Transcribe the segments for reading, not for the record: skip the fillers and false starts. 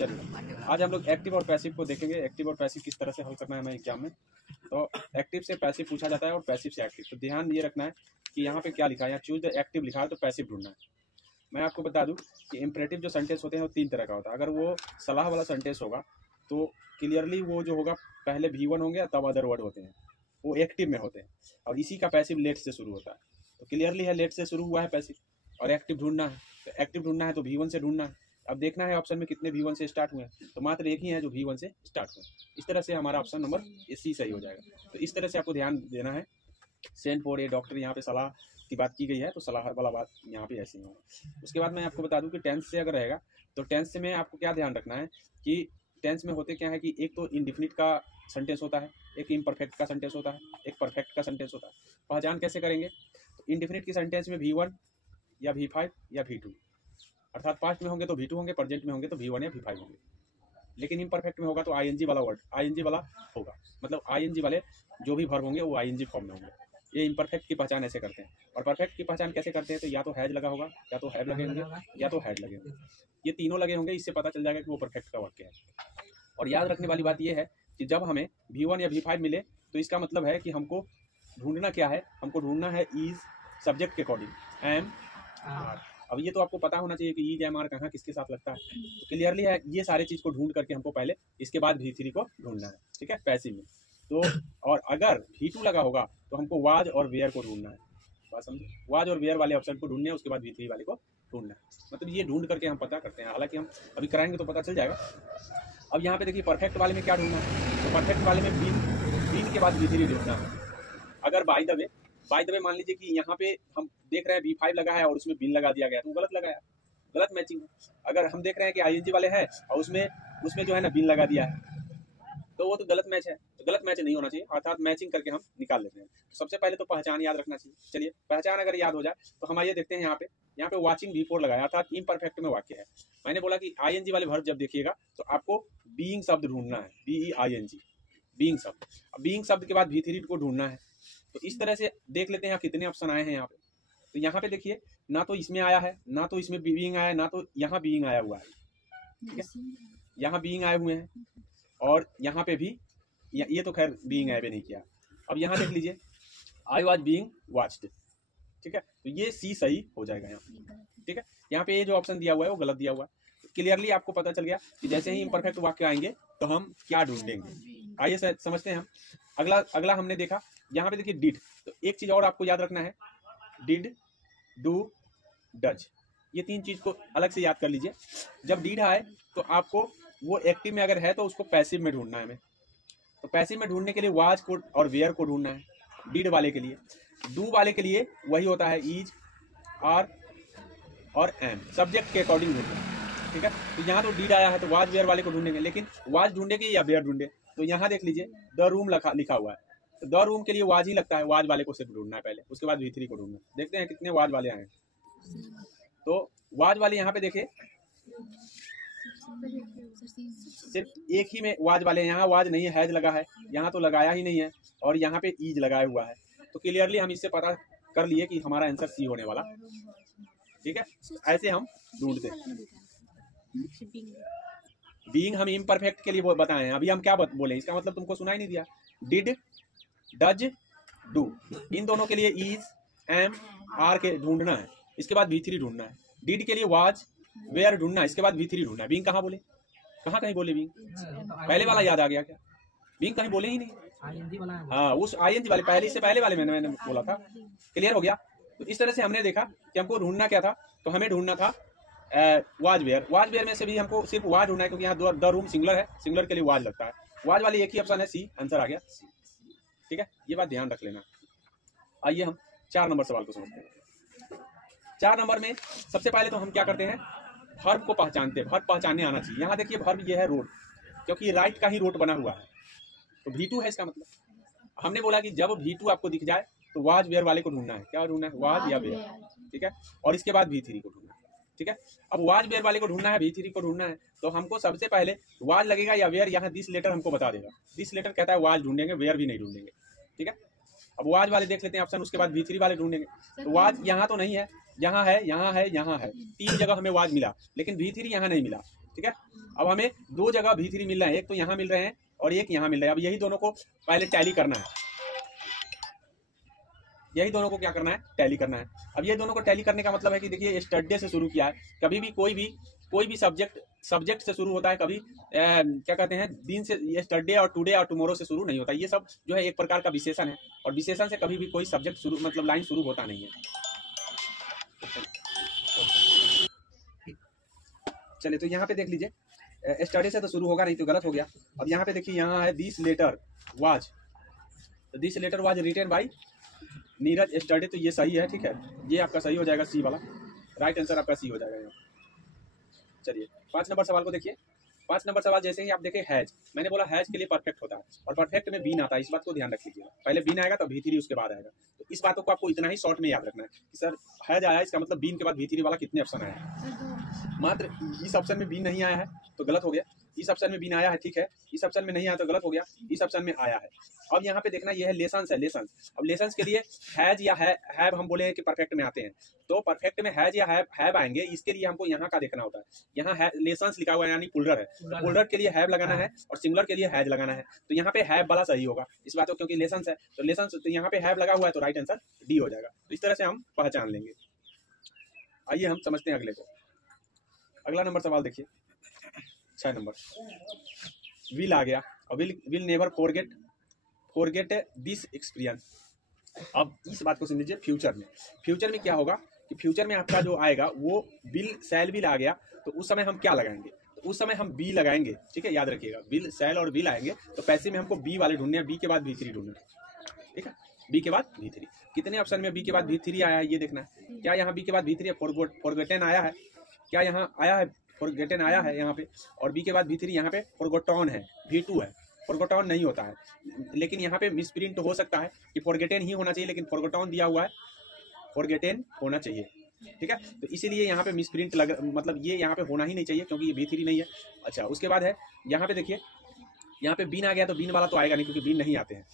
चलिए आज हम लोग एक्टिव और पैसिव को देखेंगे। एक्टिव और पैसिव किस तरह से हल करना है हमें एग्जाम में। तो एक्टिव से पैसिव पूछा जाता है और पैसिव से एक्टिव। तो ध्यान ये रखना है कि यहाँ पे क्या लिखा है, यहाँ चूज द एक्टिव लिखा है तो पैसिव ढूंढना है। मैं आपको बता दूं कि इम्परेटिव जो सेंटेंस होते हैं वो 3 तरह का होता है। अगर वो सलाह वाला सेंटेंस होगा तो क्लियरली वो जो होगा पहले V1 होंगे तब अदर वर्ड होते हैं, वो एक्टिव में होते हैं। और इसी का पैसिव लेट से शुरू होता है। तो क्लियरली है लेट से शुरू हुआ है पैसिव, और एक्टिव ढूंढना है। तो एक्टिव ढूंढना है तो V1 से ढूंढना है। अब देखना है ऑप्शन में कितने V1 से स्टार्ट हुए हैं, तो मात्र एक ही है जो V1 से स्टार्ट हुए। इस तरह से हमारा ऑप्शन नंबर सी सही हो जाएगा। तो इस तरह से आपको ध्यान देना है। सेंट फॉर ए डॉक्टर, यहाँ पे सलाह की बात की गई है तो सलाह वाला बात यहाँ पे ऐसी होगा। उसके बाद मैं आपको बता दूं कि टेंस से अगर रहेगा तो टेंस से में आपको क्या ध्यान रखना है कि टेंस में होते क्या है कि एक तो इंडिफिनिट का सेंटेंस होता है, एक इम्परफेक्ट का सेंटेंस होता है, एक परफेक्ट का सेंटेंस होता है। पहचान कैसे करेंगे? तो इंडिफिनिट की सेंटेंस में V1 या V5 या V2, अर्थात पास्ट में होंगे तो V2 होंगे, प्रेजेंट में होंगे तो V1 या V5 होंगे। लेकिन इम्परफेक्ट में होगा तो ING वाला वर्ड, ING वाला होगा, मतलब ING वाले जो भी वर्ब होंगे वो ING फॉर्म में होंगे। ये इम्परफेक्ट की पहचान ऐसे करते हैं। और परफेक्ट की पहचान कैसे करते हैं? तो या तो हैज लगा होगा, या तो हैव लगे होंगे, या तो हैड लगे होंगे। ये तीनों लगे होंगे, इससे पता चल जाएगा कि वो परफेक्ट का वाक्य है। और याद रखने वाली बात यह है कि जब हमें V1 या V5 मिले तो इसका मतलब है कि हमको ढूंढना क्या है, हमको ढूंढना है इज सब्जेक्ट के अकॉर्डिंग एम आर। अब ये तो आपको पता होना चाहिए कि इज एम आर कहाँ किसके साथ लगता है। तो क्लियरली है ये सारी चीज़ को ढूंढ करके हमको पहले इसके बाद V3 को ढूंढना है, ठीक है, पैसिव में। तो और अगर V2 लगा होगा तो हमको वाज और वेयर को ढूंढना है। बात समझे? वाज और वेयर वाले ऑप्शन को ढूंढना है, उसके बाद V3 वाले को ढूंढना है। मतलब ये ढूंढ करके हम पता करते हैं, हालांकि हम अभी कराएंगे तो पता चल जाएगा। अब यहाँ पे देखिए परफेक्ट वाले में क्या ढूंढना है, तो परफेक्ट वाले में बीन के बाद V3 ढूंढना है। अगर बाय द वे मान लीजिए कि यहाँ पे हम देख रहे हैं V5 लगा है और उसमें बिन लगा दिया गया तो गलत लगाया, गलत मैचिंग। अगर हम देख रहे हैं कि ING वाले हैं और उसमें जो है ना बिन लगा दिया है तो वो तो गलत मैच है, तो गलत मैच नहीं होना चाहिए, अर्थात मैचिंग करके हम निकाल लेते हैं। सबसे पहले तो पहचान याद रखना चाहिए। चलिए पहचान अगर याद हो जाए तो हम आइए देखते हैं। यहाँ पे वाचिंग V4 लगाया, अर्थात इम्परफेक्ट में वाक्य है। मैंने बोला कि ING वाले वर्ब जब देखिएगा तो आपको बीइंग शब्द ढूंढना है, BEING, बीइंग शब्द। अब बीइंग शब्द के बाद V3 को ढूंढना है। तो इस तरह से देख लेते हैं कितने ऑप्शन आए हैं यहाँ पे। तो यहाँ पे देखिए ना तो इसमें आया है, ना तो इसमें बीइंग आया है, ना तो यहाँ बीइंग आया हुआ है, ठीक है। यहाँ बीइंग आए हुए हैं और यहाँ पे भी ये तो खैर बीइंग आए भी नहीं किया। अब यहाँ देख लीजिए आई वॉज बीइंग वॉच्ड, ठीक है। तो ये सी सही हो जाएगा यहाँ, ठीक है। यहाँ पे ये जो ऑप्शन दिया हुआ है वो गलत दिया हुआ है। क्लियरली आपको पता चल गया कि जैसे ही इम्परफेक्ट वाक्य आएंगे तो हम क्या ढूंढेंगे। आइए समझते हैं हम। अगला हमने देखा यहाँ पे देखिए डिड। तो एक चीज और आपको याद रखना है, डिड, डू, डज, ये 3 चीज को अलग से याद कर लीजिए। जब डिड आए तो आपको वो एक्टिव में अगर है तो उसको पैसिव में ढूंढना है हमें। तो पैसिव में ढूंढने के लिए वाज को और वेयर को ढूंढना है डिड वाले के लिए। डू वाले के लिए वही होता है इज, आर और एम, सब्जेक्ट के अकॉर्डिंग ढूंढना है, ठीक है। तो यहाँ तो डिड आया है तो वाज वेयर वाले को ढूंढेंगे, लेकिन वाज ढूंढेंगे या वेयर ढूंढे। तो यहाँ देख लीजिए द रूम लिखा हुआ है, तो द रूम के लिए वाज ही लगता है, वाज वाले को सिर्फ ढूंढना है पहले, उसके बाद V3 को ढूंढना है। देखते हैं कितने वाज वाले आए। तो वाज वाले यहाँ पे देखे सिर्फ एक ही में वाज वाले, यहाँ वाज नहीं है, हैज लगा है, यहाँ तो लगाया ही नहीं है, और यहाँ पे ईज लगाया हुआ है। तो क्लियरली हम इससे पता कर लिए कि हमारा आंसर सी होने वाला, ठीक है। ऐसे हम ढूंढते हैं। बीइंग हम इम्परफेक्ट के लिए बताए हैं, अभी हम क्या बोले इसका मतलब तुमको सुना ही नहीं दिया। डिड, डज, डू, इन दोनों के लिए इज, एम, आर के ढूंढना है, इसके बाद V3 ढूंढना है। डिड के लिए वाज, वेयर ढूंढना है, इसके बाद V3 ढूंढना है। बीइंग कहाँ बोले, कहीं बोले बीइंग? पहले वाला याद आ गया क्या? बीइंग कहीं बोले ही नहीं। हाँ, उस ING वाले पहले वाले मैंने बोला था। क्लियर हो गया? तो इस तरह से हमने देखा कि हमको ढूंढना क्या था। तो हमें ढूंढना था वाज वेयर में से भी हमको सिर्फ वाज ढूंढना है, क्योंकि यहाँ द रूम सिंगुलर है, सिंगुलर के लिए वाज लगता है। वाज वाली एक ही ऑप्शन है, सी, आंसर आ गया, ठीक है। ये बात ध्यान रख लेना। आइए हम 4 नंबर सवाल को समझते हैं। 4 नंबर में सबसे पहले तो हम क्या करते हैं, वर्ब को पहचानते हैं। वर्ब पहचानने आना चाहिए। यहाँ देखिए वर्ब ये है रोड, क्योंकि राइट का ही रोड बना हुआ है, तो V2 है इसका मतलब। हमने बोला कि जब V2 आपको दिख जाए तो वाज वेयर वाले को ढूंढना है। क्या ढूंढना है? वाज या वेयर, ठीक है। और इसके बाद V3 को ढूंढना है, ठीक है। अब वाज वेयर वाले को ढूंढना है, V3 को ढूंढना है, तो हमको सबसे पहले वाज लगेगा या वेयर, यहाँ दिस लेटर हमको बता देगा। दिस लेटर कहता है वाज ढूंढेंगे, वेयर भी नहीं ढूंढेंगे, ठीक है। अब वाज वाले देख लेते हैं ऑप्शन, उसके बाद V3 वाले ढूंढेंगे। तो वाज यहाँ तो नहीं है, यहाँ है, यहाँ है, यहाँ है, 3 जगह हमें वाज मिला, लेकिन V3 यहाँ नहीं मिला, ठीक है। अब हमें दो जगह V3 मिल रहे हैं, एक तो यहाँ मिल रहे हैं और एक यहाँ मिल रहा है। अब यही दोनों को पहले टैली करना है, यही दोनों को क्या करना है, टैली करना है। अब ये दोनों को टैली करने का मतलब है कि देखिए यस्टरडे से शुरू किया है, कभी भी कोई भी सब्जेक्ट से शुरू होता है, कभी क्या कहते हैं दिन से, यस्टरडे और टुडे और टुमारो से शुरू नहीं होता। ये सब जो है एक प्रकार का विशेषण है, और विशेषण से कभी भी कोई सब्जेक्ट शुरू मतलब लाइन शुरू होता नहीं है। चलिए तो यहाँ पे देख लीजिए, यस्टरडे से तो शुरू होगा नहीं, तो गलत हो गया। अब यहाँ पे देखिए, यहाँ है दिस लेटर वाज, तो this letter was written by Neeraj yesterday, तो ये सही है, ठीक है, ये आपका सही हो जाएगा, सी वाला राइट आंसर आपका सी हो जाएगा यहाँ। चलिए 5 नंबर सवाल को देखिए। 5 नंबर सवाल जैसे ही आप देखें हैज, मैंने बोला हैज के लिए परफेक्ट होता है, और परफेक्ट में बीन आता है, इस बात को ध्यान रख लीजिएगा। पहले बीन आएगा तो V3 उसके बाद आएगा, तो इस बातों को आपको इतना ही शॉर्ट में याद रखना है कि सर हैज आया, इसका मतलब बीन के बाद V3 वाला कितने ऑप्शन आया है। मात्र इस ऑप्शन में बीन नहीं आया है तो गलत हो गया, इस ऑप्शन में बीन आया है, ठीक है, इस ऑप्शन में नहीं आया तो गलत हो गया, इस ऑप्शन में आया है। अब यहाँ पे देखना, ये है लेसन्स है, लेसन्स। अब लेसन्स के लिए हैज या हैव हम बोले हैं कि परफेक्ट में आते हैं, तो परफेक्ट में हैज या हैव आएंगे, इसके लिए हमको यहाँ का देखना होता है। यहाँ लेसन्स लिखा हुआ है यानी पुलर है, तो पुलर के लिए हैव लगाना है और सिंगुलर के लिए हैज लगाना है, तो यहाँ पे हैव वाला सही होगा इस बात को, क्योंकि लेसन्स है तो लेसन्स, तो यहाँ पे हैव लगा हुआ है तो राइट आंसर डी हो जाएगा। तो इस तरह से हम पहचान लेंगे। आइए हम समझते हैं अगले को। अगला नंबर सवाल देखिए, 6 नंबर, विल आ गया, और will never forget this experience. अब इस बात को सुन लीजिए, फ्यूचर में क्या होगा कि फ्यूचर में आपका जो आएगा वो विल शैल विल आ गया, तो उस समय हम क्या लगाएंगे, तो उस समय हम बी लगाएंगे, ठीक है, याद रखिएगा, विल शैल और विल आएंगे, तो पैसे में हमको बी वाले ढूंढने हैं, बी के बाद V3 ढूंढना है, ठीक है, बी के बाद V3। कितने ऑप्शन में बी के बाद V3 आया है ये देखना है। क्या यहाँ बी के बाद V3 फॉरगेटन आया है, क्या यहाँ आया है, फॉरगेटन आया है यहाँ पे, और बी के बाद V3 यहाँ पे फॉरगॉटन है, V2 है, फॉरगॉटन नहीं होता है, लेकिन यहाँ पे मिसप्रिंट हो सकता है कि फॉरगेटन ही होना चाहिए, लेकिन फॉरगॉटन दिया हुआ है, फॉरगेटन होना चाहिए, ठीक है, तो इसीलिए यहाँ पे मिसप्रिंट मतलब ये यहाँ पे होना ही नहीं चाहिए, क्योंकि ये V3 नहीं है। अच्छा, उसके बाद है यहाँ पे देखिए, यहाँ पे बीन आ गया, तो बीन वाला तो आएगा नहीं क्योंकि बीन नहीं आते हैं,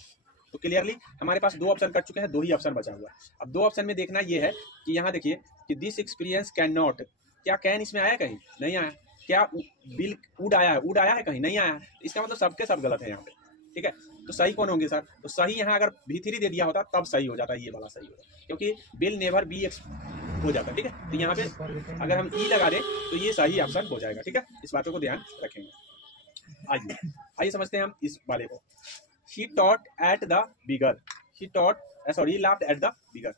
तो क्लियरली हमारे पास 2 ऑप्शन कट चुके हैं, 2 ही ऑप्शन बचा हुआ है। अब 2 ऑप्शन में देखना ये है कि यहाँ देखिए कि दिस एक्सपीरियंस कैन नॉट, क्या कैन इसमें आया, कहीं नहीं आया, क्या बिल वुड आया है, वुड आया है, कहीं नहीं आया, इसका मतलब सबके सब गलत है यहाँ पे, ठीक है, तो सही कौन होंगे सर, तो सही यहाँ अगर V3 दे दिया होता तब सही हो जाता, ये वाला सही होता, क्योंकि बिल नेवर बी हो जाता, ठीक है, तो यहाँ पे अगर हम ई लगा दें तो ये सही ऑप्शन हो जाएगा, ठीक है, इस बातों को ध्यान रखेंगे। आइए समझते हैं हम इस वाले को। She taught at the bigger, he laughed at the bigger।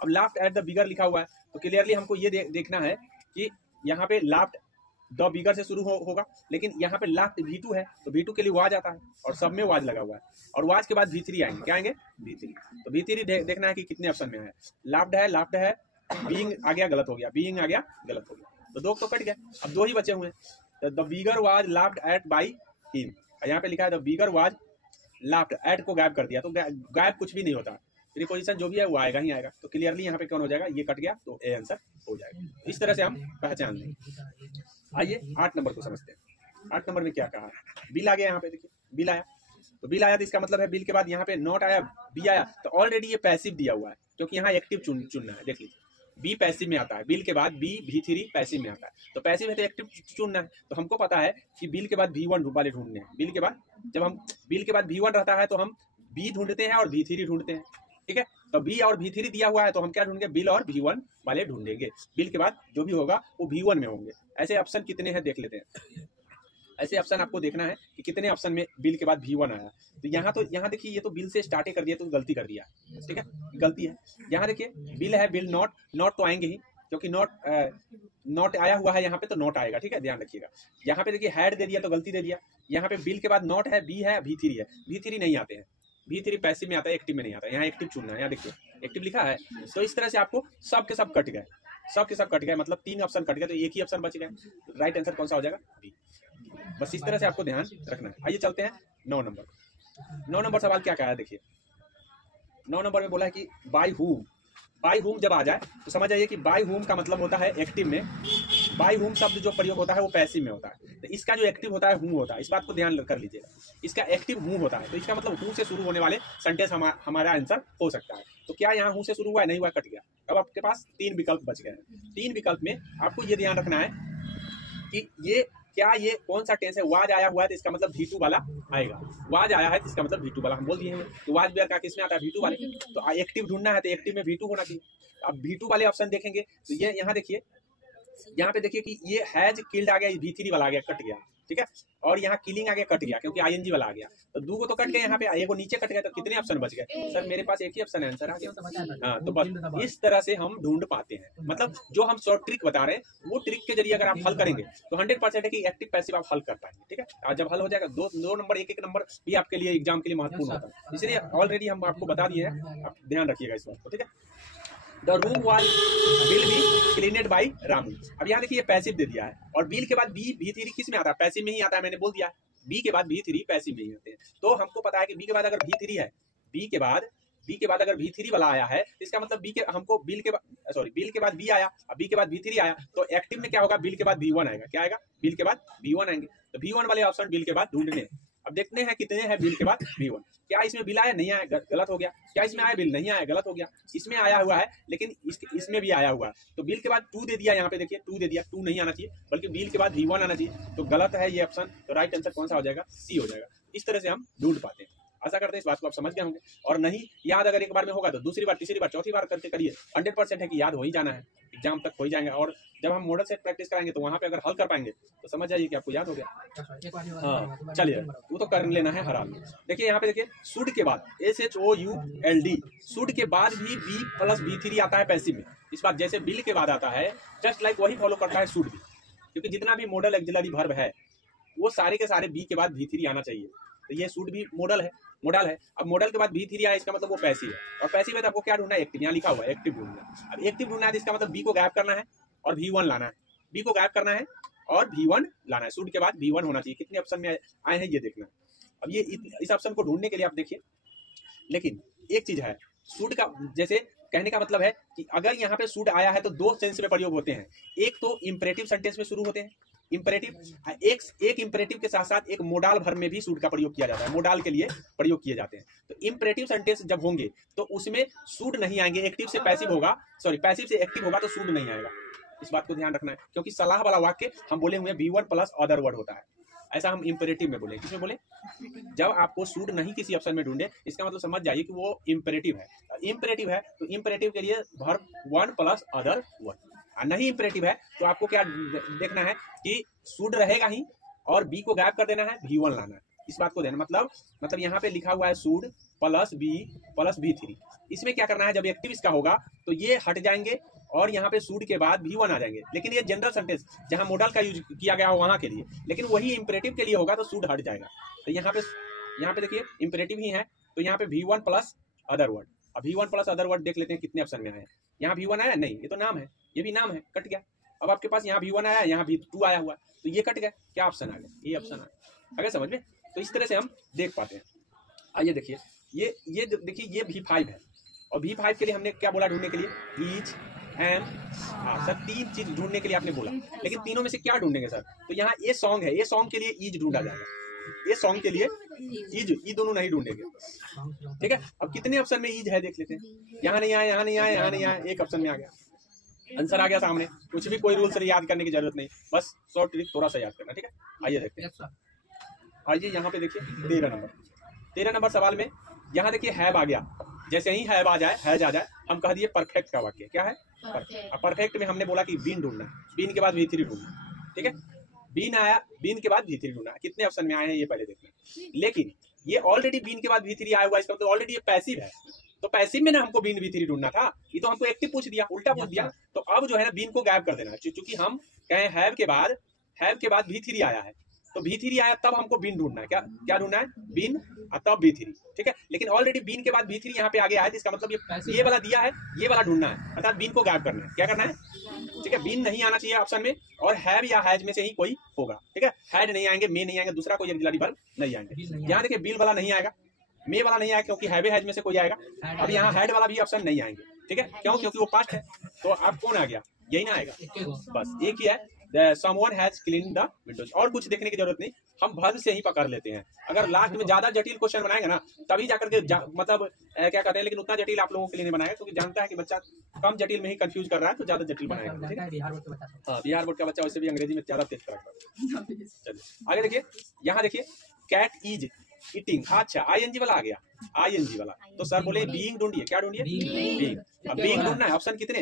अब laughed at the bigger लिखा हुआ है, तो क्लियरली हमको ये देखना है कि यहाँ पे laughed द बिगर से शुरू होगा, लेकिन यहाँ पे लास्ट V2 है, तो V2 के लिए वाज आता है, और सब में वाज लगा हुआ है, और वाज के बाद V3 आएंगे, क्या आएंगे, V3। तो V3 देखना है कि कितने ऑप्शन में है, लाफ्ड है, बीइंग आ गया, गलत हो गया, बीइंग आ गया, गलत हो गया, तो 2 तो कट गया, अब 2 ही बचे हुए हैं। The bigger was laughed eight by him, यहाँ पे लिखा है the bigger was laughed eight को गायब कर दिया, तो गायब कुछ भी नहीं होता, प्रीपोजिशन जो भी है वो आएगा ही आएगा, तो क्लियरली यहाँ पे कौन हो जाएगा, ये कट गया, तो ए आंसर हो जाएगा। इस तरह से हम पहचान लेंगे। आइए 8 नंबर को समझते हैं। 8 नंबर में क्या कहा, बिल आ गया, यहाँ पे देखिए बिल आया, तो बिल आया तो इसका मतलब है बिल के बाद यहाँ पे नॉट आया, बी आया, तो ऑलरेडी ये पैसिव दिया हुआ है, क्योंकि यहाँ एक्टिव चुनना है, देख लीजिए बी पैसिव में आता है, बिल के बाद बी V3 पैसिव में आता है, तो पैसिव है तो एक्टिव चुनना है, तो हमको पता है कि बिल के बाद V1 वाले ढूंढने हैं, बिल के बाद जब हम बिल के बाद V1 रहता है तो हम बी ढूंढते हैं और V3 ढूंढते हैं, ठीक है, तो बी और V3 दिया हुआ है तो हम क्या ढूंढेंगे, बिल और V1 वाले ढूंढेंगे, बिल के बाद जो भी होगा वो V1 में होंगे। ऐसे ऑप्शन कितने हैं देख लेते हैं, ऐसे ऑप्शन आपको देखना है कि कितने ऑप्शन में बिल के बाद V1 आया, तो यहाँ देखिए ये तो बिल से स्टार्ट कर दिया, तो गलती कर दिया, ठीक है, गलती है। यहाँ देखिए बिल है, बिल नॉट तो आएंगे ही, क्योंकि नॉट आया हुआ है यहाँ पे, तो नॉट आएगा, ठीक है, ध्यान रखिएगा। यहाँ पे देखिए हैड दे दिया तो गलती दे दिया, यहाँ पे बिल के बाद नॉट है, बी है, V3 है, V3 नहीं आते हैं, V3 पैसिव में आता है, एक्टिव में नहीं आता, यहाँ एक्टिव चुनना है, यहाँ देखिए एक्टिव लिखा है, तो इस तरह से आपको सब के सब कट गए, मतलब 3 ऑप्शन कट गए, तो एक ही ऑप्शन बच गए, राइट आंसर कौन सा हो जाएगा, बी। बस इस तरह से आपको ध्यान रखना है। आइए चलते हैं 9 नंबर सवाल क्या कहा है, देखिए 9 नंबर में बोला है कि बाय हुम जब आ जाए तो समझ जाइए कि बाय हुम का मतलब होता है एक्टिव में, बाय हुम शब्द जो प्रयोग होता है वो पैसिव में होता है, तो इसका जो एक्टिव होता है हूम होता है, इस बात को ध्यान कर लीजिएगा, इसका एक्टिव हूम होता है, तो इसका मतलब हूम से शुरू होने वाले सेंटेंस हमारा आंसर हो सकता है। तो क्या यहाँ हूँ से शुरू हुआ है, नहीं हुआ, कट गया। अब आपके पास 3 विकल्प बच गए हैं, 3 विकल्प में आपको ये ध्यान रखना है कि ये क्या ये कौन सा टेंस है, वाज आया हुआ है तो इसका मतलब V2 वाला आएगा, वाज आया है तो इसका मतलब V2 वाला, हम बोल दिए हैं तो वाज वेयर का किसमें आता है, V2 वाले। तो एक्टिव ढूंढना है तो एक्टिव में V2 होना चाहिए। अब V2 वाले ऑप्शन देखेंगे तो ये यहाँ देखिए, यहाँ पे देखिए कि ये हैज किल्ड आ गया, V3 वाला आ गया, कट गया, ठीक है। और यहाँ किलिंग आ गया, कट गया क्योंकि ING वाला आ गया, तो 2 को तो कट गए, यहाँ पे एगो नीचे कट गया, तो कितने ऑप्शन बच गए सर, मेरे पास एक ही ऑप्शन आंसर आ गया। हाँ, तो बस इस तरह से हम ढूंढ पाते हैं, मतलब जो हम शॉर्ट ट्रिक बता रहे हैं वो ट्रिक के जरिए अगर आप हल करेंगे तो 100% है कि एक्टिव पैसिव आप हल कर पाएंगे, ठीक है। और जब हल हो जाएगा, दो नंबर एक नंबर भी आपके लिए एग्जाम के लिए महत्वपूर्ण होता है, इसलिए ऑलरेडी हम आपको बता दिए हैं, आप ध्यान रखिएगा इस बात को, ठीक है। द रूम वाल विल बी क्लीनेड बाई रामू। अब यहाँ देखिए पैसिव दे दिया है, और बिल के बाद V3 किस में आता है, पैसिव में ही आता है, मैंने बोल दिया बी के बाद V3 पैसिव में ही आते हैं। तो हमको पता है कि बी के बाद अगर V3 है, बी के बाद अगर V3 वाला आया है, इसका मतलब बिल के बाद बी आया, अब बी के बाद V3 आया, तो एक्टिव में क्या होगा, बिल के बाद V1 आएगा, क्या आएगा, बिल के बाद V1 आएंगे। तो V1 वाले ऑप्शन बिल के बाद ढूंढने हैं। अब देखते हैं कितने हैं बिल के बाद V1, क्या इसमें बिल आया, नहीं आया, गलत हो गया, क्या इसमें आया बिल, नहीं आया, गलत हो गया, इसमें आया हुआ है लेकिन इसमें भी आया हुआ है, तो बिल के बाद 2 दे दिया, यहाँ पे देखिए 2 दे दिया, 2 नहीं आना चाहिए बल्कि बिल के बाद V1 आना चाहिए, तो गलत है ये ऑप्शन, तो राइट आंसर कौन सा हो जाएगा, सी हो जाएगा। इस तरह से हम ढूंढ पाते हैं। आशा करते हैं इस बात को आप समझ गए होंगे, और नहीं याद अगर एक बार में होगा तो दूसरी बार, तीसरी बार, चौथी बार करके करिए, 100% है कि याद हो ही जाना है, एग्जाम तक हो ही जाएंगे। और जब हम मॉडल सेट प्रैक्टिस कराएंगे तो वहां पे अगर हल कर पाएंगे तो समझ जाइए कि आपको याद हो गया। हाँ चलिए, वो तो कर लेना है हर हाल में। देखिए यहाँ पे देखिए, शुड के बाद SHOULD, शुड के बाद भी B प्लस V3 आता है पैसिव में। इस बात जैसे बिल के बाद आता है, जस्ट लाइक वही फॉलो करता है शुड भी, क्योंकि जितना भी मॉडल एक्सिलरी वर्ब है वो सारे के सारे B के बाद V3 आना चाहिए। तो ये शुड भी मॉडल है। अब मॉडल के बाद V3 आया, इसका मतलब वो पैसिव है, और पैसिव है तो आपको क्या ढूंढना है, एक्टिव, यहाँ लिखा हुआ है एक्टिव ढूंढना है। अब एक्टिव ढूंढना है तो इसका मतलब B को गायब करना है और V1 लाना है, B को गायब करना है और V1 लाना है, शुड के बाद V1 होना चाहिए। कितने ऑप्शन में आए हैं ये देखना है। अब ये इस ऑप्शन को ढूंढने के लिए आप देखिए, लेकिन एक चीज है, शुड का जैसे कहने का मतलब है कि अगर यहाँ पे शुड आया है तो 2 सेंस में प्रयोग होते हैं, एक तो इंपरेटिव सेंटेंस में शुरू होते हैं, इंपरेटिव, एक इंपरेटिव के साथ साथ एक मोडाल भर में भी शुड का प्रयोग किया जाता है, मोडाल के लिए प्रयोग किए जाते हैं। तो इंपरेटिव सेंटेंस जब होंगे तो उसमें शुड नहीं आएंगे, एक्टिव से पैसिव होगा, सॉरी पैसिव से एक्टिव होगा तो शुड नहीं आएगा। इस बात को ध्यान रखना है, क्योंकि सलाह वाला वाक्य हम बोले हुए V1 प्लस अदर वर्ड होता है, ऐसा हम इंपरेटिव में बोले। किसमें बोले, जब आपको शुड नहीं किसी ऑप्शन में ढूंढे, इसका मतलब समझ जाइए कि वो इंपरेटिव है। इंपरेटिव है तो इंपरेटिव के लिए वर्ब 1 प्लस अदर वर्ड, नहीं इंपरेटिव है तो आपको क्या देखना है कि शुड रहेगा ही और बी को गायब कर देना है, V1 लाना है। इस बात को देना मतलब यहाँ पे लिखा हुआ है should plus B plus V3, इसमें क्या करना है, जब एक्टिव इसका होगा तो ये हट जाएंगे और यहाँ पे शुड के बाद V1 आ जाएंगे। लेकिन ये जनरल सेंटेंस जहाँ मॉडल का यूज किया गया हो वहां के लिए, लेकिन वही इंपरेटिव के लिए होगा तो शुड हट जाएगा। तो यहाँ पे देखिए इंपरेटिव ही है, तो यहाँ पे V1 प्लस अदर वर्ड। अब V1 प्लस अदर वर्ड देख लेते हैं कितने ऑप्शन में आए। यहाँ V1 आया, नहीं ये तो नाम है, ये भी नाम है, कट गया। अब आपके पास यहाँ V1 आया, यहाँ V2 आया हुआ, तो ये कट गया, क्या ऑप्शन आ गया, ये ऑप्शन आ गया, समझ में। तो इस तरह से हम देख पाते हैं। आइए देखिए, ये देखिए ये V5 है, और V5 के लिए हमने क्या बोला ढूंढने के लिए, ईच एंड, सर 3 चीज ढूंढने के लिए आपने बोला, लेकिन तीनों में से क्या ढूंढेंगे सर, तो यहाँ ये सॉन्ग है, ये सॉन्ग के लिए ईज ढूंढा जाएगा, ये सॉन्ग के लिए ईज, ये दोनों नहीं ढूंढेंगे, ठीक है। अब कितने ऑप्शन में ईज है देख लेते हैं, यहाँ नहीं आया, यहाँ नहीं आया, यहाँ नहीं आया, एक ऑप्शन में आ गया, आंसर आ गया सामने। कुछ भी कोई रूल से याद करने की जरूरत नहीं, बस शॉर्ट ट्रिक थोड़ा सा याद करना, ठीक है। आइए देखते हैं, आइए यहाँ पे देखिए 13 नंबर सवाल में, यहाँ देखिए हैव आ गया, जैसे ही हैव आ जाए, हैज आ जाए, हम कह दिए परफेक्ट का वाक्य क्या है, परफेक्ट में हमने बोला कि बीन ढूंढना, बीन के बाद V3 ढूंढना, ठीक है। बीन आया, बीन के बाद V3 ढूंढना, कितने ऑप्शन में आए हैं ये पहले देखना। लेकिन ये ऑलरेडी बीन के बाद V3 आया हुआ, इसका मतलब ऑलरेडी ये पैसिव है, तो पैसिव में ना हमको बीन V3 ढूंढना था, ये तो हमको एक्टिव पूछ दिया, उल्टा पूछ दिया। तो अब जो है ना बीन को गायब कर देना है, क्योंकि हम कहें हैव के बाद V3 आया है, तो V3 आया तब हमको बीन ढूंढना है, क्या ढूंढना है, बीन तब V3, ठीक है। लेकिन ऑलरेडी बीन के बाद V3 यहाँ पे आगे आया, इसका मतलब ये वाला दिया है, ये वाला ढूंढना है, अर्थात बीन को गायब करना है, क्या करना है, ठीक है। बीन नहीं आना चाहिए ऑप्शन में, और हैव या हैज में से ही कोई होगा, ठीक है। हैड नहीं आएंगे, मे नहीं आएंगे, दूसरा कोई एक्सिलरी वर्ब नहीं आएंगे। यहाँ देखिए बिल वाला नहीं आएगा, मे वाला नहीं आएगा, क्योंकि हैव हैज में से कोई आएगा। अब यहाँ हैड वाला भी ऑप्शन नहीं आएंगे, ठीक है, क्यों, क्योंकि वो पास्ट है। तो अब कौन आ गया, यही ना आएगा, बस एक ही है, someone has cleaned the windows। और कुछ देखने की जरूरत नहीं, हम भल से ही पकड़ लेते हैं। अगर लास्ट में ज्यादा जटिल क्वेश्चन बनाएंगे ना तभी जाकर के मतलब क्या कहते हैं, लेकिन उतना जटिल आप लोगों के लिए नहीं बनाएगा क्योंकि जानता है कि बच्चा कम जटिल में ही कंफ्यूज कर रहा है तो ज्यादा जटिल बनाएगा। हाँ, बिहार बोर्ड का बच्चा वैसे भी अंग्रेजी में ज्यादा तेज करता है। चलिए आगे देखिए, यहाँ देखिए कैट इज ईटिंग। अच्छा आईएनजी वाला आ गया, आईएनजी वाला। तो सर बोले बीइंग ढूंढिए, क्या ढूंढिए? बीइंग। अब बीइंग ढूंढना है, ऑप्शन कितने?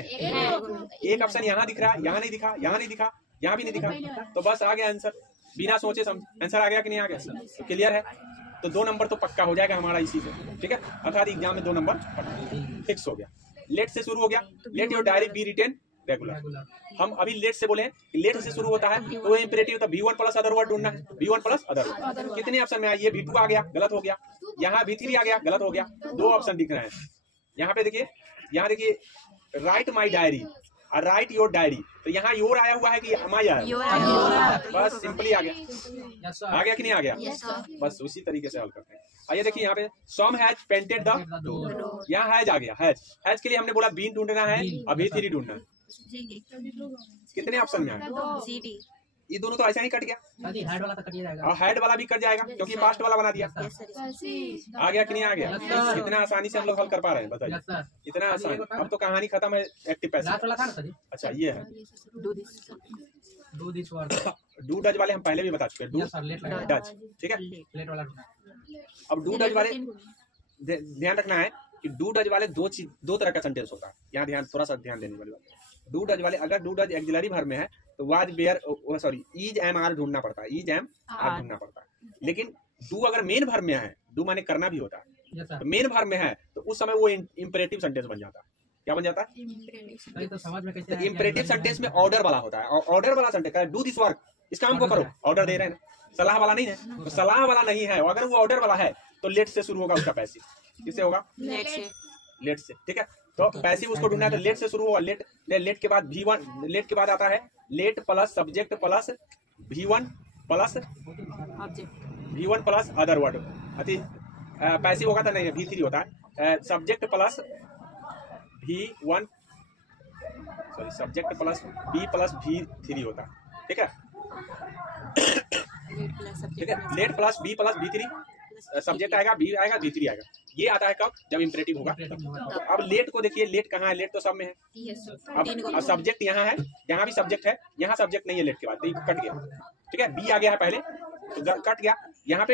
एक ऑप्शन यहाँ दिख रहा है, यहाँ नहीं दिखा, यहाँ नहीं दिखा, यहाँ भी नहीं दिखा, तो बस आ गया आंसर। बिना सोचे आंसर आ गया कि नहीं आ गया? तो क्लियर है, तो 2 नंबर तो पक्का हो जाएगा हमारा इसी से, ठीक है। अर्थात एग्जाम में 2 नंबर फिक्स हो गया। लेट से शुरू हो गया, let your diary be written regular. हम अभी लेट से बोले हैं, लेट से शुरू होता है तो वो इंपरेटिव था, V1 प्लस अदर वर्ड ढूंढना है, V1 प्लस अदर वर्ड। कितने ऑप्शन में आइए, V2 आ गया, गलत हो गया। यहाँ V3 आ गया, गलत हो गया। 2 ऑप्शन दिख रहे हैं। यहाँ पे देखिए, यहाँ देखिए राइट माई डायरी और राइट योर डायरी, तो यहाँ योर आया हुआ है कि माई आया? बस सिंपली आ गया। आ गया कि नहीं आ गया? बस उसी तरीके से हल करते हैं। आइए देखिए यहाँ पे सम हैज पेंटेड द डोर, यहाँ हैज आ गया। हैज के लिए हमने बोला बीन ढूंढना है, अभी V3 ढूंढना है। कितने ऑप्शन में आए? ये दोनों तो ऐसा ही कट गया, हेड वाला तो कट जाएगा और हेड वाला भी कट जाएगा क्योंकि पास्ट वाला बना दिया। आ गया कि नहीं आ गया? इतना आसानी से हम लोग हल कर पा रहे हैं, बताइए इतना आसान। अब तो कहानी खत्म है एक्टिव पैसिव। अच्छा ये है डू डज वाले, हम पहले भी बता चुके हैं, डू डज, ठीक है। अब डू डज वाले ध्यान रखना है कि डू डज वाले दो तरह का सेंटेंस होता है, यहाँ ध्यान थोड़ा सा ध्यान देने वाली बात। डू डज वाले, अगर डू डज एक्सिलरी वर्ब में है तो was bare sorry is am are ढूंढना पड़ता है, इज एम आर ढूंढना पड़ता है। लेकिन डू अगर मेन वर्ब में है, डू माने करना भी होता है, तो मेन वर्ब में है तो उस समय वो इंपरेटिव सेंटेंस बन जाता है। क्या बन जाता है? तो इंपरेटिव सेंटेंस में ऑर्डर वाला होता है, और ऑर्डर वाला सेंटेंस डू दिस वर्क, इस काम को करो, ऑर्डर दे रहे हैं, सलाह वाला नहीं है। तो सलाह वाला नहीं है, अगर वो ऑर्डर वाला है तो लेट से शुरू होगा उसका पैसिव। किससे होगा? लेट से, ठीक है। तो पैसिव उसको ढूंढना है तो लेट से शुरू हुआ। लेट के बाद V1, लेट के बाद आता है late plus subject plus V1 plus other word. Passive होगा तो नहीं है, V3 होता है। Subject plus V1 sorry subject plus B plus V3 होता है, ठीक है। ठीक है, late plus B plus V3, subject आएगा, B आएगा, V3 आएगा। ये आता है कब? जब इंपरेटिव होगा। तो अब लेट को देखिए, लेट कहाँ है? लेट तो सब में है। अब सब्जेक्ट यहाँ है, यहाँ भी सब्जेक्ट है, यहाँ सब्जेक्ट नहीं है लेट के बाद, तो ये कट गया, ठीक है। बी आ गया है पहले तो कट गया, यहाँ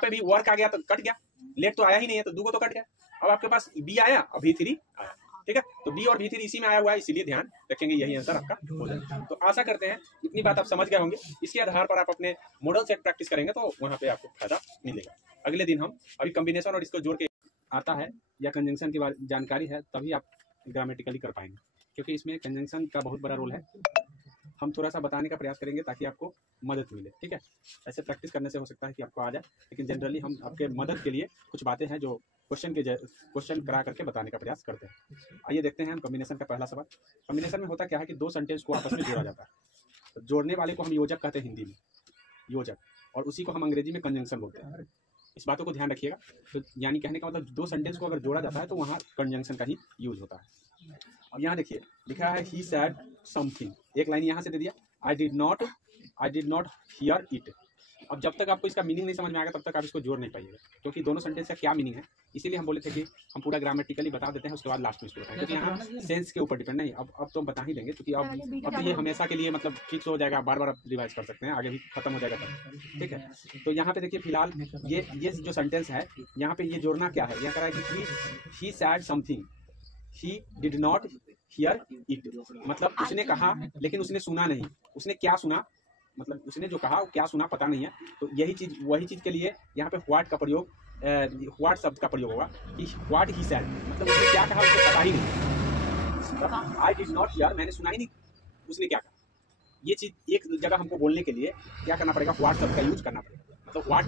पे भी वर्क आ गया तो कट गया। लेट तो आया ही नहीं है तो दो को तो कट गया। अब आपके पास बी आया और V3 आया, ठीक है। तो बी और V3 इसी में आया हुआ है, इसीलिए ध्यान रखेंगे, यही आंसर आपका हो जाएगा। तो आशा करते हैं इतनी बात आप समझ गए होंगे। इसके आधार पर आप अपने मॉडल सेट प्रैक्टिस करेंगे तो वहाँ पे आपको फायदा मिलेगा। अगले दिन हम अभी कॉम्बिनेशन और इसको जोड़ के आता है या कंजंक्शन की जानकारी है तभी आप ग्रामेटिकली कर पाएंगे, क्योंकि इसमें कंजंक्शन का बहुत बड़ा रोल है। हम थोड़ा सा बताने का प्रयास करेंगे ताकि आपको मदद मिले, ठीक है। ऐसे प्रैक्टिस करने से हो सकता है कि आपको आ जाए, लेकिन जनरली हम आपके मदद के लिए कुछ बातें हैं जो क्वेश्चन करा करके बताने का प्रयास करते हैं। आइए देखते हैं हम कॉम्बिनेशन का पहला सवाल। कॉम्बिनेशन में होता क्या है कि 2 सेंटेंस को आपस में जोड़ा जाता है। तो जोड़ने वाले को हम योजक कहते हैं हिंदी में, योजक, और उसी को हम अंग्रेजी में कंजंक्शन बोलते हैं। इस बातों को ध्यान रखिएगा। तो यानी कहने का मतलब 2 सेंटेंस को अगर जोड़ा जाता है तो वहाँ कंजंक्शन का ही यूज होता है। अब यहाँ देखिए लिखा है ही सैड समथिंग, एक लाइन यहाँ से दे दिया, I did not hear it. अब जब तक आपको इसका मीनिंग नहीं समझ में आएगा तब तक आप इसको जोड़ नहीं पाइएगा, क्योंकि दोनों सेंटेंस का क्या मीनिंग है। इसीलिए हम बोले थे कि हम पूरा ग्रामेटिकली बता देते हैं, उसके बाद लास्ट में इसको बताएं, क्योंकि यहाँ सेंस के ऊपर डिपेंड नहीं। अब तो हम बता ही देंगे, क्योंकि अब तो ये हमेशा के लिए मतलब फिक्स हो जाएगा, बार बार रिवाइज कर सकते हैं, आगे भी खत्म हो जाएगा तब, ठीक है। तो यहाँ पे देखिए फिलहाल ये जो सेंटेंस है यहाँ पे ये जोड़ना क्या है, यह कह रहा है कि he said something, he did not hear it, मतलब उसने कहा लेकिन उसने सुना नहीं। उसने क्या सुना, मतलब उसने जो कहा वो क्या सुना पता नहीं है। तो यही चीज, वही चीज के लिए यहाँ पे व्हाट का प्रयोग, व्हाट शब्द का प्रयोग होगा कि व्हाट ही सैड, मतलब उसने क्या कहा उसे पता ही नहीं। आई डिड नॉट हियर, मैंने सुना ही नहीं उसने क्या कहा। ये चीज एक जगह हमको बोलने के लिए क्या करना पड़ेगा, व्हाट शब्द का यूज करना पड़ेगा, मतलब व्हाट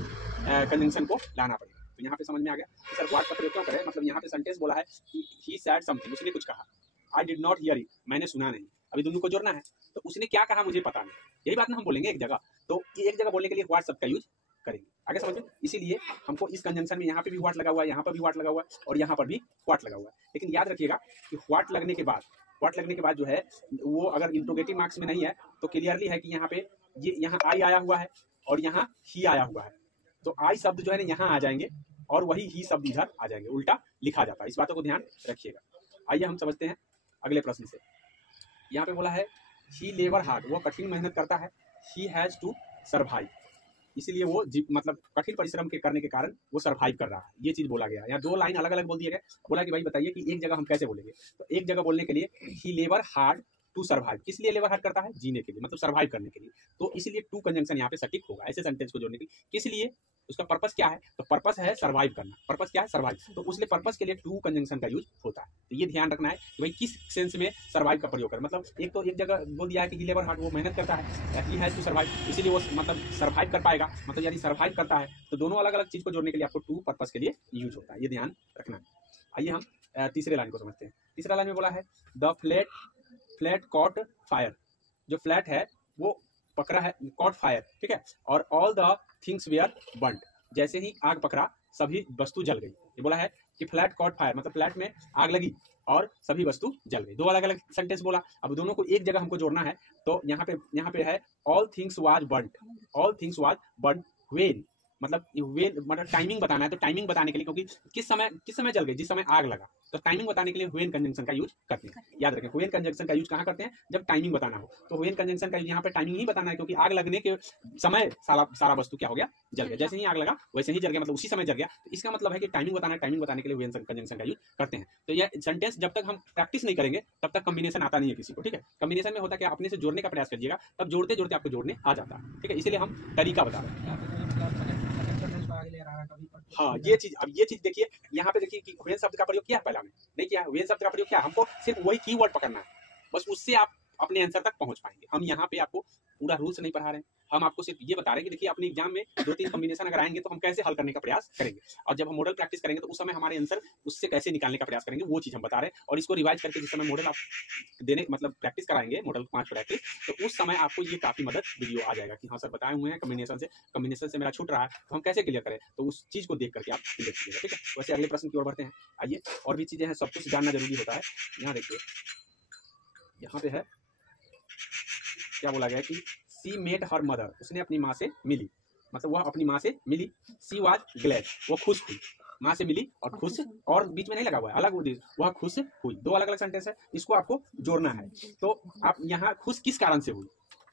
कंजंक्शन को लाना पड़ेगा। तो यहाँ पे समझ में आ गया कि सर व्हाट का प्रयोग क्यों करें, मतलब यहाँ पे सेंटेंस बोला है कि ही सैड समथिंग, उसने कुछ कहा, I did not hear it, मैंने सुना नहीं। अभी दोनों को जोड़ना है तो उसने क्या कहा मुझे पता नहीं, यही बात ना हम बोलेंगे एक जगह। तो एक जगह बोलने के लिए व्हाट शब्द का यूज करेंगे, आगे समझो। इसीलिए हमको इस कंजंक्शन में यहाँ पे भी व्हाट लगा हुआ है, यहाँ पर भी व्हाट लगा हुआ है और यहाँ पर भी व्हाट लगा हुआ है। लेकिन याद रखिएगा कि व्हाट लगने के बाद जो है वो अगर इंट्रोगेटिव मार्क्स में नहीं है तो क्लियरली है कि यहाँ पे ये यहाँ आई आया हुआ है और यहाँ ही आया हुआ है, तो आई शब्द जो है ना यहाँ आ जाएंगे और वही ही शब्द इधर आ जाएंगे, उल्टा लिखा जाता है। इस बातों को ध्यान रखिएगा। आइए हम समझते हैं अगले प्रश्न से। यहाँ पे बोला है ही लेबर हार्ड, वो कठिन मेहनत करता है, ही हैज टू सर्वाइव, इसीलिए वो मतलब कठिन परिश्रम के करने के कारण वो सर्वाइव कर रहा है, ये चीज बोला गया। यहाँ दो लाइन अलग अलग बोल दिए गए। बोला कि भाई बताइए कि एक जगह हम कैसे बोलेंगे, तो एक जगह बोलने के लिए ही लेबर हार्ड टू सर्वाइव, किस लिए लेबर हार्ड करता है, जीने के लिए, मतलब सर्वाइव करने के लिए, तो इसलिए टू कंजंक्शन यहाँ पे सटीक होगा ऐसे सेंटेंस को जोड़ने के लिए। किस लिए, उसका पर्पस क्या है, तो पर्पस है सर्वाइव करना, पर्पस क्या है सर्वाइव, तो उसलिए पर्पस के लिए टू कंजंक्शन का यूज होता है। तो ये ध्यान रखना है कि भाई किस सेंस में सर्वाइव का प्रयोग करें। मतलब एक तो एक जगह बोल दिया है कि लेबर हार्ड वो मेहनत करता है, ही हैज टू सर्वाइव, इसीलिए वो मतलब सर्वाइव कर पाएगा, मतलब यदि सर्वाइव करता है तो दोनों अलग अलग चीज को जोड़ने के लिए आपको टू पर्पस के लिए यूज होता है, ये ध्यान रखना है। आइए हम तीसरे लाइन को समझते हैं। तीसरा लाइन में बोला है द फ्लैट कॉट फायर, जो फ्लैट है वो पकड़ा है, कॉट फायर, ठीक है, और all the things were burned, जैसे ही आग पकड़ा सभी वस्तु जल गई। ये बोला है कि फ्लैट कॉट फायर, मतलब फ्लैट में आग लगी और सभी वस्तु जल गई। दो अलग अलग सेंटेंस बोला, अब दोनों को एक जगह हमको जोड़ना है, तो यहाँ पे है all things was burned, all things was burned when, मतलब मतलब टाइमिंग बताना है, तो टाइमिंग बताने के लिए, क्योंकि किस समय जल गई, जिस समय आग लगा, तो टाइमिंग बताने के लिए व्हेन कंजंक्शन का यूज करते हैं। याद रखें व्हेन कंजंक्शन का यूज कहाँ करते हैं, जब टाइमिंग बताना हो, तो व्हेन कंजंक्शन का यहाँ पे टाइमिंग ही बताना है, क्योंकि आग लगने के समय सारा वस्तु क्या हो गया, जल गया, जैसे ही आग लगा वैसे ही जल गया, मतलब उसी समय जल गया, तो इसका मतलब है कि टाइमिंग बताना है, टाइमिंग बताने के लिए व्हेन कंजंक्शन का यूज करते हैं। तो ये सेंटेंस जब तक हम प्रैक्टिस नहीं करेंगे तब तक कॉम्बिनेशन आता नहीं है किसी को, ठीक है। कॉम्बिनेशन में होता है कि अपने से जोड़ने का प्रयास करिएगा, तब जोड़ते जोड़ते आपको जोड़ने आ जाता है, ठीक है, इसलिए हम तरीका बता रहे हैं। हाँ ये चीज देखिए, यहाँ पे देखिए कि व्हेन शब्द का प्रयोग किया है, पहला में नहीं किया, व्हेन शब्द का प्रयोग किया, हमको सिर्फ वही कीवर्ड पकड़ना है, बस उससे आप अपने आंसर तक पहुंच पाएंगे। हम यहाँ पे आपको पूरा रूल्स नहीं पढ़ा रहे हैं, हम आपको सिर्फ ये बता रहे हैं कि देखिए अपने एग्जाम में 2-3 कॉम्बिनेशन अगर आएंगे तो हम कैसे हल करने का प्रयास करेंगे, और जब हम मॉडल प्रैक्टिस करेंगे तो उस समय हमारे आंसर उससे कैसे निकालने का प्रयास करेंगे, वो चीज हम बता रहे हैं। और इसको रिवाइज करके जिस समय मॉडल आप देने मतलब प्रैक्टिस कराएंगे, मॉडल 5 प्रैक्टिस, तो उस समय आपको ये काफी मदद वीडियो आ जाएगा कि हाँ सर बताए हुए हैं कॉम्बिनेशन से मेरा छूट रहा है, तो हम कैसे क्लियर करें, तो उस चीज को देख करके आप क्लियर कीजिएगा, ठीक है। वैसे अगले प्रश्न की ओर बढ़ते हैं। आइए, और भी चीजें हैं, सब कुछ जानना जरूरी होता है। यहाँ देखिए, यहाँ पे है क्या बोला गया कि सी मेट हर मदर, उसने अपनी माँ से मिली, मतलब वह अपनी माँ से मिली। सी वाज ग्लैड, वो खुश हुई, माँ से मिली और खुश, और बीच में नहीं लगा हुआ है, अलग वह खुश हुई। दो अलग अलग सेंटेंस है, इसको आपको जोड़ना है। तो आप यहाँ खुश किस कारण से हुई,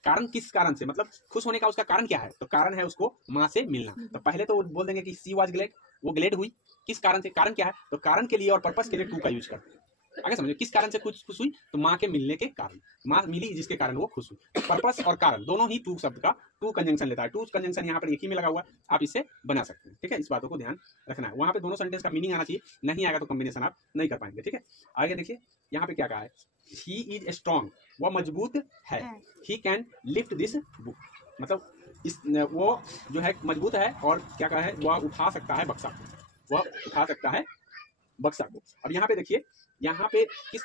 कारण किस कारण से, मतलब खुश होने का उसका कारण क्या है, तो कारण है उसको माँ से मिलना। तो पहले तो बोल देंगे कि सी वाज ग्लैड, वो ग्लैड हुई, किस कारण से, कारण क्या है, तो कारण के लिए और पर्पस के लिए टू का यूज करते हैं। आगे समझो, किस कारण से खुश हुई, तो माँ के मिलने के कारण, माँ मिली जिसके कारण वो खुश हुई। पर्पस और कारण दोनों ही टू शब्द का टू कंजंक्शन लेता है, टू कंजंक्शन यहाँ पर एक ही में लगा हुआ है, आप इससे बना सकते हैं, ठीक है। इस बातों को ध्यान रखना है, वहां पे दोनों सेंटेंस का मीनिंग आना चाहिए, नहीं आएगा तो कॉम्बिनेशन आप नहीं कर पाएंगे, ठीक है। आगे देखिए, यहाँ पे क्या कहा है, ही इज स्ट्रॉन्ग, वह मजबूत है, he can lift this book, मतलब इस वो जो है मजबूत है, और क्या कहा है, वह उठा सकता है बक्सा को, वह उठा सकता है बक्सा को। अब यहाँ पे देखिए, यहाँ पे किस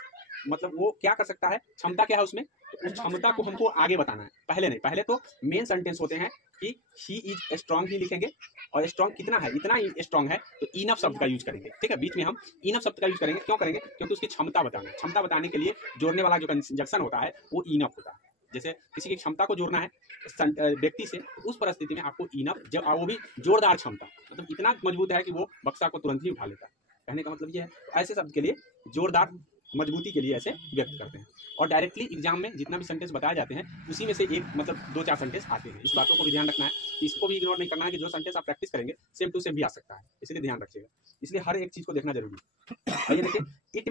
मतलब वो क्या कर सकता है, क्षमता क्या है उसमें, तो उस क्षमता को हमको आगे बताना है, पहले नहीं। पहले तो मेन सेंटेंस होते हैं कि ही इज स्ट्रॉन्ग ही लिखेंगे, और स्ट्रॉन्ग कितना है, इतना ही स्ट्रॉन्ग है, तो इनफ शब्द का यूज करेंगे, ठीक है। बीच में हम इनफ शब्द का यूज करेंगे, क्यों करेंगे, क्योंकि उसकी क्षमता बताना है। क्षमता बताने के लिए जोड़ने वाला जो कंजंक्शन होता है वो इनफ होता है। जैसे किसी की क्षमता को जोड़ना है व्यक्ति से, उस परिस्थिति में आपको इनफ, जब वो भी जोरदार क्षमता, मतलब इतना मजबूत है कि वो बक्सा को तुरंत ही उठा लेता है, कहने का मतलब ये है। ऐसे शब्द के लिए जोरदार मजबूती के लिए ऐसे व्यक्त करते हैं। और डायरेक्टली एग्जाम में जितना भी सेंटेंस बताए जाते हैं उसी में से एक मतलब 2-4 सेंटेंस आते हैं। इस बातों को भी ध्यान रखना है, इसको भी इग्नोर नहीं करना है कि जो सेंटेंस आप प्रैक्टिस करेंगे सेम टू सेम भी आ सकता है, इसलिए ध्यान रखिएगा। इसलिए हर एक चीज को देखना जरूरी है। आइए देखिए, इट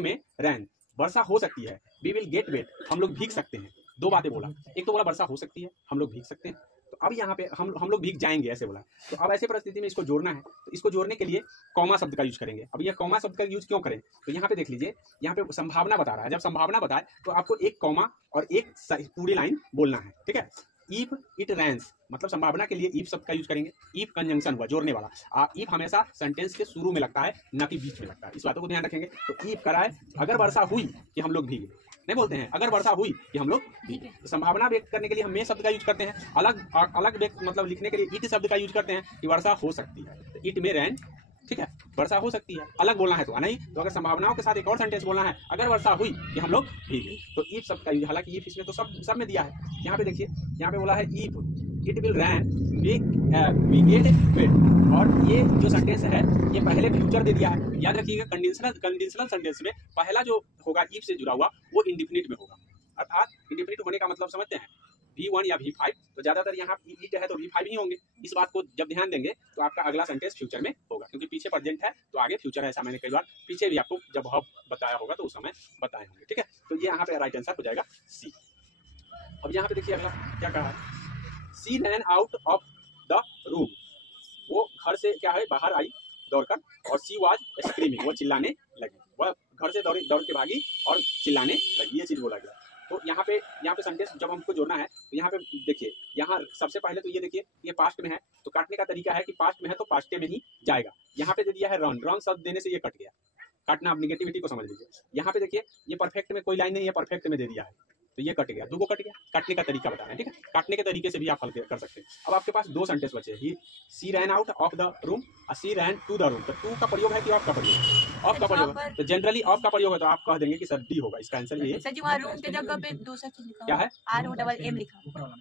में रैन, वर्षा हो सकती है, वी विल गेट वेट, हम लोग भीग सकते हैं। दो बातें बोला, एक तो बोला वर्षा हो सकती है, हम लोग भीग सकते हैं, तो अब यहाँ पे हम लोग भीग जाएंगे ऐसे बोला। तो अब ऐसे परिस्थिति में इसको जोड़ना है, तो इसको जोड़ने के लिए कॉमा शब्द का यूज करेंगे। अब ये कॉमा शब्द का यूज क्यों करें, तो यहाँ पे देख लीजिए, यहाँ पे संभावना बता रहा है, जब संभावना बताए तो आपको एक कॉमा और एक पूरी लाइन बोलना है, ठीक है। इफ इट रैंस, मतलब संभावना के लिए इफ शब्द का यूज करेंगे। इफ कंजंक्शन हुआ, जोड़ने वाला। इफ हमेशा सेंटेंस के शुरू में लगता है, न कि बीच में लगता है, इस बातों को ध्यान रखेंगे। तो इफ कराए, अगर वर्षा हुई कि हम लोग भीगे, नहीं बोलते हैं अगर वर्षा हुई कि हम लोग भीगे। तो संभावना व्यक्त करने के लिए हम मे शब्द का यूज करते हैं, अलग व्यक्त मतलब लिखने के लिए इट शब्द का यूज करते हैं कि वर्षा हो सकती है। तो इट में रैन ठीक है, वर्षा हो सकती है, अलग बोलना है तो नहीं, तो अगर संभावनाओं के साथ एक और सेंटेंस बोलना है, अगर वर्षा हुई कि हम लोग भीगे, तो इफ सब का यूज, हालांकि इफ इसमें तो सब में दिया है। यहाँ पे देखिए, यहाँ पे बोला है if it will rain we get wet, और ये जो सेंटेंस है ये पहले फ्यूचर दे दिया है। याद रखिएगा, कंडीशनल सेंटेंस में पहला जो होगा इफ से जुड़ा हुआ वो इंडिफिनिट में होगा, अर्थात इंडिफिनिट होने का मतलब समझते हैं V1 या V5, तो ज्यादातर यहाँ इट है तो V5 ही होंगे। इस बात को जब ध्यान देंगे तो आपका अगला सेंटेंस फ्यूचर में होगा, क्योंकि पीछे प्रेजेंट है तो आगे फ्यूचर है। ऐसा मैंने कई बार पीछे भी आपको जब हब बताया होगा तो उस समय बताए होंगे, ठीक है। तो ये यहाँ पे राइट आंसर हो जाएगा सी। अब यहाँ पे देखिए अगला क्या कहा है, she ran out of the room, वो घर से क्या है बाहर आई दौड़कर, और सी वाज स्क्रीमिंग, वो चिल्लाने लगी, वह घर से दौड़ के भागी और चिल्लाने लगी, ये चीज बोला गया। तो यहाँ पे सेंटेंस जब हमको जोड़ना है तो यहाँ पे देखिए, यहाँ सबसे पहले तो ये देखिए ये पास्ट में है, तो काटने का तरीका है कि पास्ट में है तो पास्ट में ही जाएगा। यहाँ पे दे दिया है रन शब्द देने से ये कट गया, काटना आप निगेटिविटी को समझ लीजिए। यहाँ पे देखिए ये परफेक्ट में कोई लाइन नहीं है, परफेक्ट में दे दिया है तो ये कट गया, दो कट गया। काटने का तरीका बताना है, ठीक है, काटने के तरीके से भी आप हल कर सकते हैं। अब आपके पास दो सेंटेंस बचे, he she ran out of the room, she ran to the room, तो टू का प्रयोग है कि ऑफ का प्रयोग, ऑफ का प्रयोग है, तो जनरली ऑफ का प्रयोग है तो आप कह देंगे कि सर डी होगा इसका आंसर। ये सर जी वहाँ रूम के जगह पे दूसरा चीज लिखा क्या है, ROM लिखा।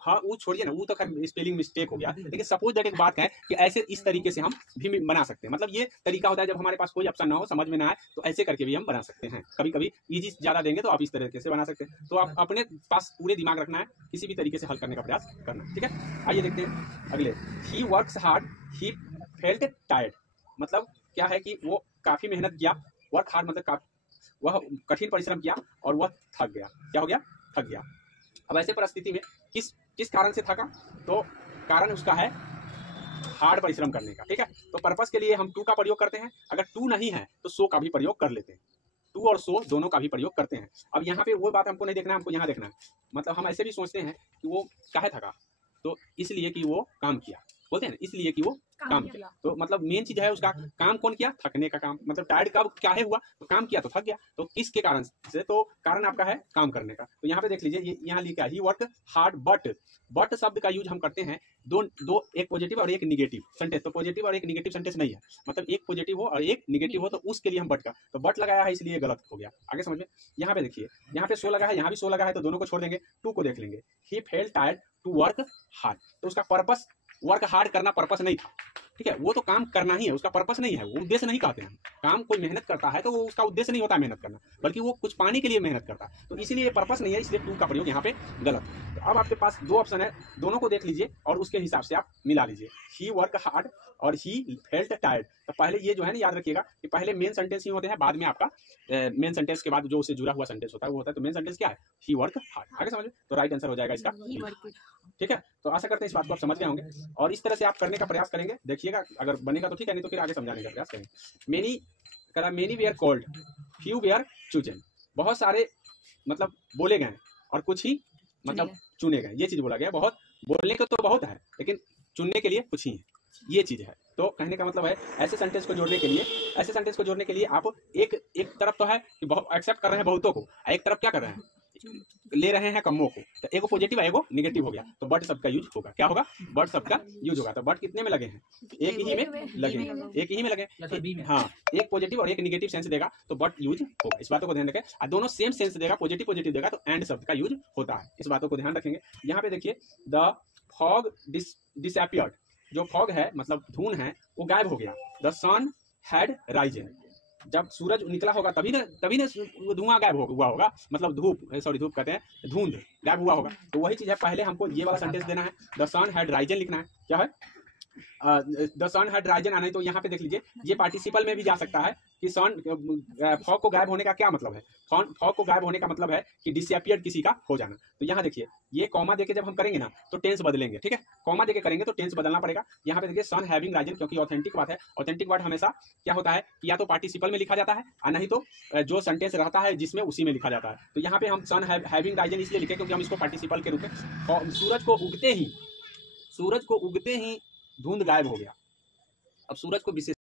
हाँ वो छोड़िए ना, वो तो खैर स्पेलिंग मिस्टेक हो गया, लेकिन सपोज दैट एक बात है कि ऐसे इस तरीके से हम भी बना सकते हैं। मतलब ये तरीका होता है जब हमारे पास कोई ऑप्शन ना हो, समझ में ना आए, तो ऐसे करके भी हम बना सकते हैं। कभी कभी इजी ज्यादा देंगे तो आप इस तरीके से बना सकते हैं। तो आप अपने पास पूरे दिमाग रखना है, किसी भी तरीके से हल करने का प्रयास करना, ठीक है। आइए देखते हैं अगले, he works hard he felt tired, मतलब क्या है कि वो काफी मेहनत किया, वर्क हार्ड मतलब वह कठिन परिश्रम किया और वह थक गया। क्या हो गया, थक गया। अब ऐसे परिस्थिति में किस कारण से थका, तो कारण उसका है हार्ड परिश्रम करने का, ठीक है। तो पर्पस के लिए हम टू का प्रयोग करते हैं, अगर टू नहीं है तो सो का भी प्रयोग कर लेते हैं, टू और सो दोनों का भी प्रयोग करते हैं। अब यहाँ पे वो बात हमको नहीं देखना है, हमको यहाँ देखना है। मतलब हम ऐसे भी सोचते हैं कि वो काहे थका, तो इसलिए कि वो काम किया, बोलते हैं ना, इसलिए कि वो काम किया। तो मतलब मेन चीज है उसका काम कौन किया, थकने का काम। मतलब टायर्ड कब क्या है हुआ, तो काम किया तो थक गया, तो किसके कारण से, तो कारण आपका है काम करने का। तो यहाँ पे देख लीजिए, यहाँ लिखा है ही वर्क हार्ड बट शब्द का यूज हम करते हैं दो एक पॉजिटिव और एक निगेटिव सेंटेंस। तो पॉजिटिव और एक निगेटिव सेंटेंस नहीं है, मतलब एक पॉजिटिव हो और एक निगेटिव हो, तो उसके लिए हम बट का, तो बट लगाया है इसलिए गलत हो गया। आगे समझ में, यहाँ पे देखिए, यहाँ पे सो लगा है, यहाँ भी सो लगा है, तो दोनों को छोड़ देंगे, टू को देख लेंगे। He felt tired to work hard, तो उसका पर्पस वर्क हार्ड करना पर्पस नहीं था, ठीक है। वो तो काम करना ही है, उसका पर्पस नहीं है, वो उद्देश्य नहीं कहते हैं। काम कोई मेहनत करता है तो वो उसका उद्देश्य नहीं होता मेहनत करना, बल्कि वो कुछ पाने के लिए मेहनत करता है, तो इसीलिए पर्पस नहीं है, इसलिए टू का प्रयोग यहाँ पे गलत। तो अब आपके पास दो ऑप्शन है, दोनों को देख लीजिए और उसके हिसाब से आप मिला लीजिए। ही वर्क हार्ड और ही फेल्ट टायर्ड, तो पहले ये जो है ना याद रखिएगा कि पहले मेन सेंटेंस ही होते हैं, बाद में आपका मेन सेंटेंस के बाद जो उससे जुड़ा हुआ सेंटेंस होता है वो होता है। तो मेन सेंटेंस क्या है, ही वर्क हार्ड। आगे समझ, तो राइट आंसर हो जाएगा इसका, ठीक है। तो आशा करते हैं इस बात को आप समझ गए होंगे और इस तरह से आप करने का प्रयास करेंगे, देखिएगा अगर बनेगा तो ठीक है, नहीं तो फिर आगे समझाने का प्रयास करेंगे। Many were called few were chosen, बहुत सारे मतलब बोले गए और कुछ ही मतलब चुने गए, ये चीज बोला गया। बहुत बोलने को तो बहुत है, लेकिन चुनने के लिए कुछ ही है, ये चीज है। तो कहने का मतलब है ऐसे सेंटेंस को जोड़ने के लिए आप एक तरफ तो है कि बहुत एक्सेप्ट कर रहे हैं बहुतों को, एक तरफ क्या कर रहे हैं, ले रहे हैं कमों को, तो एगो पॉजिटिव एगो निगेटिव हो गया, तो बट शब्द का यूज होगा। क्या होगा, बट शब्द का यूज होगा। तो बट कितने में लगे हैं, एक ही में लगे, हाँ, एक पॉजिटिव और एक निगेटिव सेंस देगा तो बट यूज होगा। इस बातों को ध्यान रखें, और दोनों सेम सेंस देगा, पॉजिटिव देगा तो एंड शब्द का यूज होता है। इस बातों को ध्यान रखेंगे। यहाँ पे देखिए, द फॉग डिसअपियर्ड, जो फॉग है मतलब धुंध है वो गायब हो गया। द सन हैड राइजन, जब सूरज निकला होगा तभी ने धुआं गायब हुआ होगा, मतलब धूप कहते हैं, धुंध गायब हुआ होगा। तो वही चीज है, पहले हमको ये वाला सेंटेंस देना है, द सन हैड राइजन लिखना है। क्या है, द सन हैड राइजन आना है, तो यहाँ पे देख लीजिए ये पार्टिसिपल में भी जा सकता है कि सन फॉग को गायब होने का क्या मतलब है, फॉग को गायब होने का मतलब है कि डिसअपियर्ड किसी का हो जाना। तो यहाँ देखिए ये कॉमा देके जब हम करेंगे ना तो टेंस बदलेंगे, ठीक है, कॉमा देके करेंगे तो टेंस बदलना पड़ेगा। यहाँ पे देखिए सन हैविंग राइजन, क्योंकि ऑथेंटिक बात है, ऑथेंटिक वर्ड हमेशा क्या होता है कि या तो पार्टिसिपल में लिखा जाता है और नहीं तो जो सेंटेंस रहता है जिसमें उसी में लिखा जाता है। तो यहाँ पे हम सन हैविंग राइजन इसलिए लिखे क्योंकि हम इसको पार्टिसिपल के रूप में, सूरज को उगते ही धुंध गायब हो गया। अब सूरज को विशेष